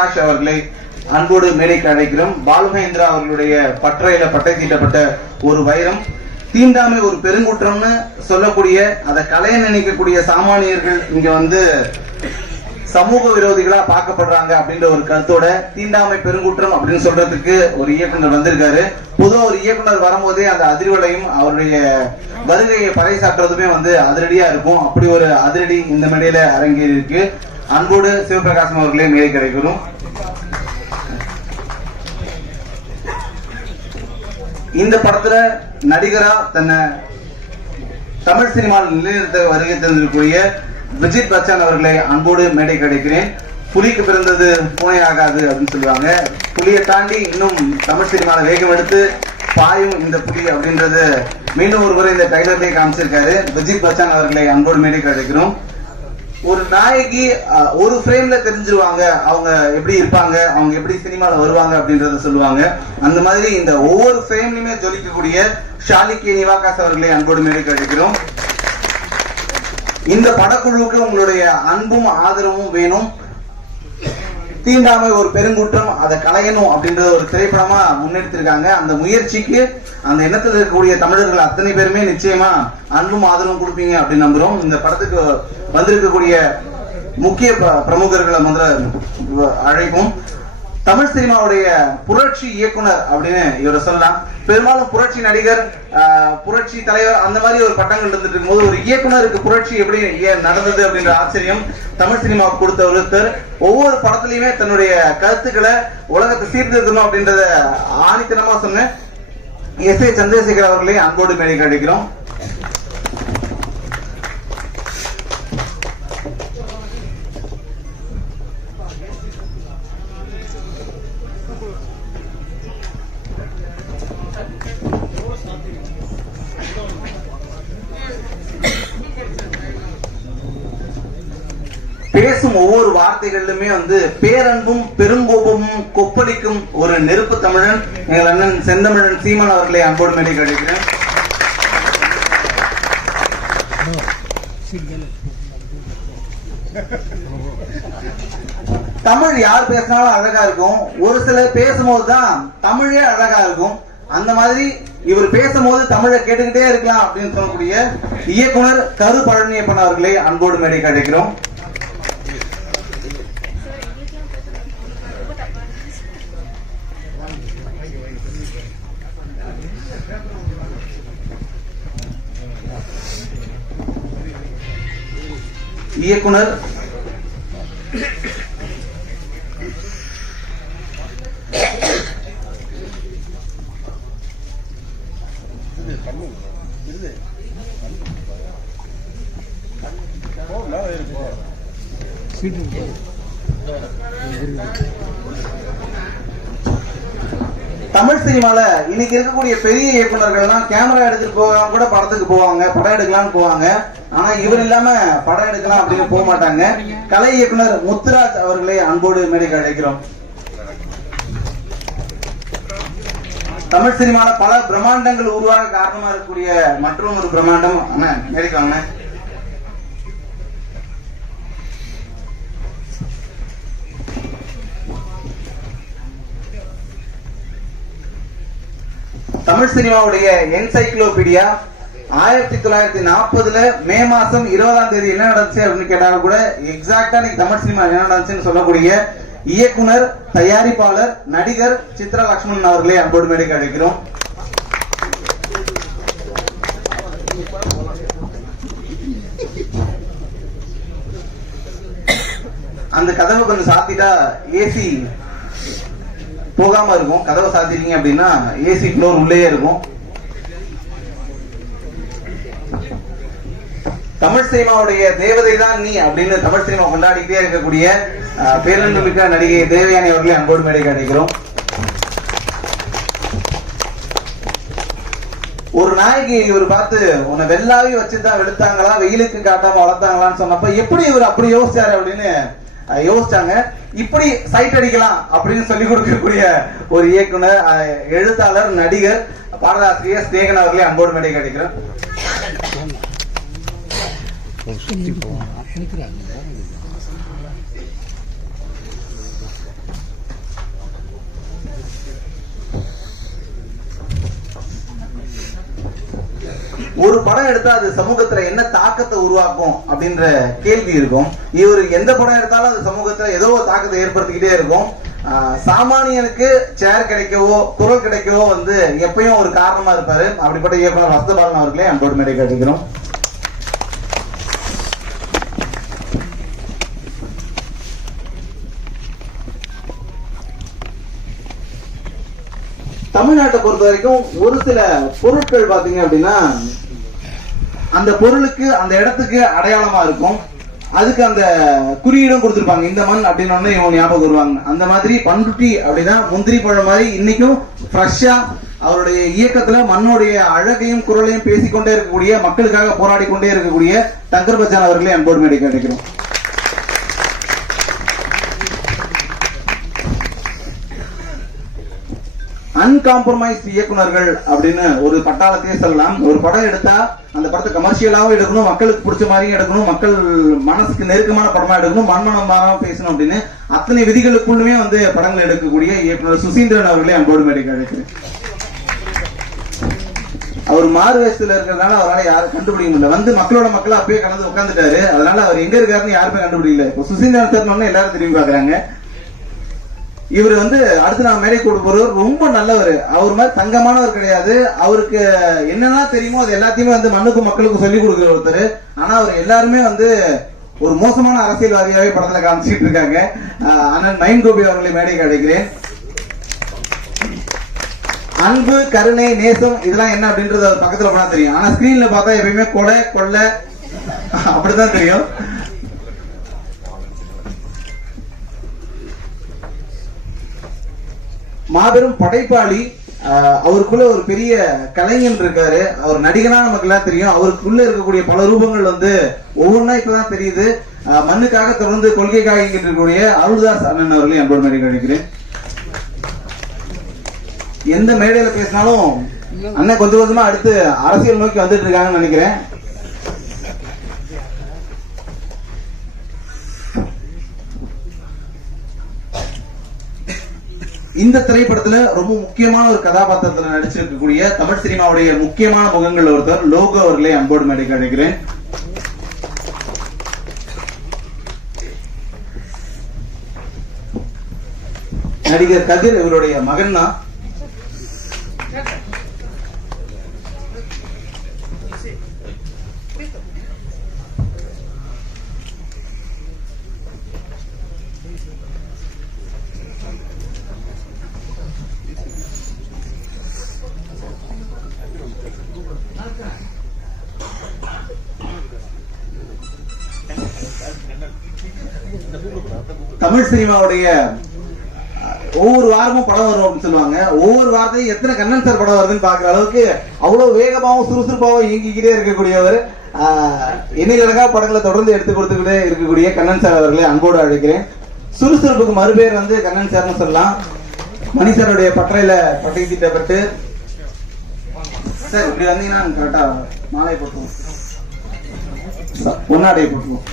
பிரகாஷ் அவர்களை அன்போடு மேடைக்கு அழைக்கிறோம். பாலுமகேந்திரா அவர்களுடைய பட்டறையில பட்டை தீட்டப்பட்ட ஒரு வைரம், தீண்டாமை ஒரு பெருங்குற்றம்னு சொல்லக்கூடிய அதை கலைய நினைக்கக்கூடிய சாமானியர்கள் இங்க வந்து சமூக விரோதிகளா பார்க்கப்படுறாங்க அப்படின்ற ஒரு கருத்தோட தீண்டாமை பெருங்குற்றம் அப்படின்னு சொல்றதுக்கு ஒரு இயக்குனர் வந்திருக்காரு. பொதுவாக ஒரு இயக்குனர் வரும்போதே அந்த அதிர்வலையும் அவருடைய வருகையை பறைசாற்றுறதுமே வந்து அதிரடியா இருக்கும். அப்படி ஒரு அதிரடி இந்த மேடையில அரங்கேறி இருக்கு. அன்போடு சிவபிரகாசம் அவர்களே மேடை கிடைக்கிறோம். இந்த படத்துல நடிகரா தன்னை தமிழ் சினிமாவில் நிலைநிறுத்த வருகை தந்திருக்கூடிய விஜித் பச்சன் அவர்களை அன்போடு மேடை கிடைக்கிறேன். புலிக்கு பிறந்தது பூனை ஆகாது அப்படின்னு சொல்லுவாங்க. புலியை தாண்டி இன்னும் தமிழ் சினிமாவில் வேகம் எடுத்து பாயும் இந்த புலி அப்படின்றது மீண்டும் ஒரு முறை இந்த டைலர்லேயே காமிச்சிருக்காரு. விஜித் பச்சன் அவர்களை அன்போடு மேடை கிடைக்கிறோம். ஒரு நாயகி ஒரு ஃப்ரேம்ல தெரிஞ்சிருவாங்க அவங்க எப்படி இருப்பாங்க, அவங்க எப்படி சினிமால வருவாங்க அப்படின்றத சொல்லுவாங்க. அந்த மாதிரி இந்த ஒவ்வொரு ஃப்ரேம்லயுமே ஜொலிக்கக்கூடிய ஷாலிகே நிவாகாஸ் அவர்களை அன்போடு மேடை கிடைக்கிறோம். இந்த படக்குழுவுக்கு உங்களுடைய அன்பும் ஆதரவும் வேணும். தீண்டாமை ஒரு பெருங்குற்றம், அதை களையணும் அப்படின்ற ஒரு திரைப்படமா முன்னெடுத்திருக்காங்க. அந்த முயற்சிக்கு அந்த எண்ணத்தில் இருக்கக்கூடிய தமிழர்கள் அத்தனை பேருமே நிச்சயமா அன்பும் ஆதரவும் கொடுப்பீங்க அப்படின்னு நம்புறோம். இந்த படத்துக்கு வந்திருக்கக்கூடிய முக்கிய பிரமுகர்களை முதல்ல அழைப்போம். தமிழ் சினிமாவுடைய புரட்சி இயக்குனர் அப்படின்னு இவரை சொல்லலாம். பெரும்பாலும் புரட்சி நடிகர், புரட்சி தலைவர் அந்த மாதிரி ஒரு பட்டங்கள் இருந்துட்டு இருக்கும்போது ஒரு இயக்குனருக்கு புரட்சி எப்படி நடந்தது அப்படின்ற ஆச்சரியம் தமிழ் சினிமாவுக்கு கொடுத்த ஒருத்தர். ஒவ்வொரு படத்திலையுமே தன்னுடைய கருத்துக்களை உலகத்தை சீர்திருத்தணும் அப்படின்றத ஆணித்தனமா சொன்ன எஸ் ஏ சந்திரசேகர் அவர்களை அன்போடு மேடை கிடைக்கிறோம். பேசும் ஒவ்வொரு வார்த்தைகளிலுமே வந்து பேரன்பும் பெருங்கோபமும் கொப்பளிக்கும் ஒரு நெருப்பு தமிழன் எங்கள் அண்ணன் செந்தமிழன் சீமான் அவர்களை அன்போடு மேடை கிடைக்கிறேன். தமிழ் யார் பேசினாலும் அழகா இருக்கும். ஒரு சிலர் பேசும்போதுதான் தமிழே அழகா இருக்கும். அந்த மாதிரி இவர் பேசும்போது தமிழை கேட்டுக்கிட்டே இருக்கலாம் அப்படின்னு சொல்லக்கூடிய இயக்குனர் கரு பழனியப்பன் அவர்களை அன்போடு மேடை கிடைக்கிறோம். இயக்குனர் தமிழ் சினிமால இன்னைக்கு இருக்கக்கூடிய பெரிய இயக்குநர்கள்லாம் கேமரா எடுத்துட்டு போகாம கூட படத்துக்கு போவாங்க, படம் எடுக்கலாம்னு போவாங்க. ஆனா இவர் இல்லாம படம் எடுக்கலாம் அப்படின்னு போக மாட்டாங்க. கலை இயக்குனர் முத்துராஜ் அவர்களை அன்போடு மேடைக்கு அழைக்கிறோம். தமிழ் சினிமால பல பிரம்மாண்டங்கள் உருவாக காரணமா இருக்கக்கூடிய மற்றும் ஒரு பிரம்மாண்டம் அண்ணன் மேடைக்கு வாங்க. தமிழ் சினிமாவுடைய என்சைக்ளோபீடியா 1940 மே மாசம் 20ஆம் தேதி என்ன நடந்துச்சு அப்படின்னு கேட்டாலும் கூட எக்ஸாக்டா தமிழ் சினிமா என்ன நடந்துச்சுன்னு சொல்லக்கூடிய இயக்குனர், தயாரிப்பாளர், நடிகர் சித்ரா லட்சுமணன் அவர்களை அன்போடு மேடைக்கு அழைக்கிறோம். அந்த கதவை கொஞ்சம் சாத்திட்டா ஏசி போகாம இருக்கும். கதவை சாத்திட்டீங்க அப்படின்னா ஏசி ஃப்ளோர் உள்ளே இருக்கும். தமிழ் சினிமாவுடைய தேவதை தான் நீ அப்படின்னு தமிழ் சினிமா கொண்டாடிக்கிட்டே இருக்கக்கூடிய பேரன்பு மிக்க நடிகை தேவயானி அவர்களை அன்போடு மேடைக்கு அழைக்கிறோம். ஒரு நாயகி இவர் பார்த்து உன்னை வெள்ளாவே வச்சுதான் வெளுத்தாங்களா, வெயிலுக்கு காட்டாம வளர்த்தாங்களான்னு சொன்னப்ப எப்படி இவர் அப்படி யோசிச்சாரு அப்படின்னு யோசிச்சாங்க. இப்படி சைட் அடிக்கலாம் அப்படின்னு சொல்லி கொடுக்கக்கூடிய ஒரு இயக்குனர், எழுத்தாளர், நடிகர், பாடலாசிரியர் ஸ்நேகன் அவர்களே அன்போடு மேடை கிடைக்கிறோம். ஒரு படம் எடுத்தா அது சமூகத்துல என்ன தாக்கத்தை உருவாக்கும் அப்படின்ற கேள்வி இருக்கும். இவர் எந்த படம் எடுத்தாலும் அது சமூகத்துல ஏதோ ஒரு தாக்கத்தை ஏற்படுத்திக்கிட்டே இருக்கும். சாமானியனுக்கு சேர் கிடைக்கவோ குரல் கிடைக்கவோ வந்து எப்பயும் ஒரு காரணமா இருப்பாரு. அப்படிப்பட்ட இயக்குனர் வசந்தபாலன் அவர்களே அன்போடு மேடை கேட்கிறோம். தமிழ்நாட்டை பொறுத்த வரைக்கும் ஒரு சில பொருட்கள் பாத்தீங்க அப்படின்னா அந்த பொருளுக்கு அந்த இடத்துக்கு அடையாளமா இருக்கும். அதுக்கு அந்த குறியீடும் கொடுத்திருப்பாங்க. இந்த மண் அப்படின்னு இவங்க ஞாபகம் வருவாங்க. அந்த மாதிரி பண்ருட்டி அப்படின்னா முந்திரி பழம் மாதிரி இன்னைக்கும் ஃப்ரெஷ்ஷா அவருடைய இயக்கத்துல மண்ணுடைய அழகையும் குரலையும் பேசிக்கொண்டே இருக்கக்கூடிய, மக்களுக்காக போராடி கொண்டே இருக்கக்கூடிய தங்கர் பச்சான் அவர்களே அன்போடு மேடை கிடைக்கிறோம். அன்காம்ப்ரமைஸ் இயக்குனர்கள் அப்படின்னு ஒரு பட்டாளத்தையே சொல்லலாம். ஒரு படம் எடுத்தா அந்த படத்தை கமர்ஷியலாவும் எடுக்கணும், மக்களுக்கு பிடிச்ச மாதிரியும் எடுக்கணும், மக்கள் மனசுக்கு நெருக்கமான படமா எடுக்கணும், மண்மனம் மாறாம பேசணும் அப்படின்னு அத்தனை விதிகளுக்குள்ளுமே வந்து படங்கள் எடுக்கக்கூடிய இயக்குனர் சுசீந்திரன் அவர்களே அன்போடு மேடை கிடைக்கிறேன். அவர் மாறு வயசுல இருக்கிறதுனால அவரால் யாரும் கண்டுபிடிக்க முடியல. வந்து மக்களோட மக்கள் அப்பயே கலந்து உட்காந்துட்டாரு. அதனால அவர் எங்க இருக்காருன்னு யாருமே கண்டுபிடிக்கல. இப்போ சுசீந்திரன் சார் எல்லாரும் திரும்பி பாக்குறாங்க. இவர் வந்து அடுத்து நான் மேடை கூட்டு போறவர் ரொம்ப நல்லவர். அவர் மாதிரி தங்கமானவர் கிடையாது. அவருக்கு என்னெல்லாம் தெரியுமோ அது எல்லாத்தையுமே வந்து மண்ணுக்கும் மக்களுக்கும் சொல்லிக் கொடுக்குற ஒருத்தர். ஆனா அவர் எல்லாருமே வந்து ஒரு மோசமான அரசியல்வாதியாவே படத்துல காமிச்சிட்டு இருக்காங்க. அண்ணன் நயன் கோபி அவர்களை மேடைக்கு அழைக்கிறேன். அன்பு, கருணை, நேசம் இதெல்லாம் என்ன அப்படின்றது அவர் பக்கத்துல போனா தெரியும். ஆனா ஸ்கிரீன்ல பார்த்தா எப்பயுமே கொலை கொள்ளை அப்படிதான் தெரியும். மாபெரும் படைப்பாளி. அவருக்குள்ள ஒரு பெரிய கலைஞன் இருக்காரு. அவர் நடிகனா நமக்கு எல்லாம் தெரியும். அவருக்குள்ள இருக்கக்கூடிய பல ரூபங்கள் வந்து ஒவ்வொன்றா இப்பதான் தெரியுது. மண்ணுக்காக தொடர்ந்து கொள்கைக்காக இருக்கக்கூடிய அருள்தாஸ் அண்ணன் அவர்களே அன்போடு மேடை கிடைக்கிறேன். எந்த மேடையில பேசினாலும் அண்ணன் கொஞ்சம் கொஞ்சமா அடுத்து அரசியல் நோக்கி வந்துட்டு இருக்காங்கன்னு நினைக்கிறேன். இந்த திரைப்படத்துல ரொம்ப முக்கியமான ஒரு கதாபாத்திரத்துல நடிச்சிருக்கக்கூடிய தமிழ் சினிமாவுடைய முக்கியமான முகங்கள் ஒருத்தர் லோகோ அவர்களே அன்போடு மேடைக்கு அழைக்கிறேன். நடிகர் கதிர் இவருடைய மகன் தான். தமிழ் சினிமாவுடைய ஒவ்வொரு வாரமும் படம் வரும் அப்படின்னு சொல்லுவாங்க. ஒவ்வொரு வாரத்தையும் எத்தனை கண்ணன் சார் படம் வருதுன்னு பாக்குற அளவுக்கு அவ்வளவு வேகமாகவும் சுறுசுறுப்பாகவும் இயங்கிக்கிட்டே இருக்கக்கூடியவர். எண்ணிலடங்கா படங்களை தொடர்ந்து எடுத்து கொடுத்துக்கிட்டே இருக்கக்கூடிய கண்ணன் சார் அவர்களை அன்போடு அழைக்கிறேன். சுறுசுறுப்புக்கு மறுபேர் வந்து கண்ணன் சார்னு சொல்லலாம். மணி சாருடைய பட்டறையில பட்டை தீட்டப்பட்டு சார் இப்படி வந்தீங்கன்னா கரெக்டா மாலை போட்டுருவோம், பொன்னாடை போட்டுருவோம்.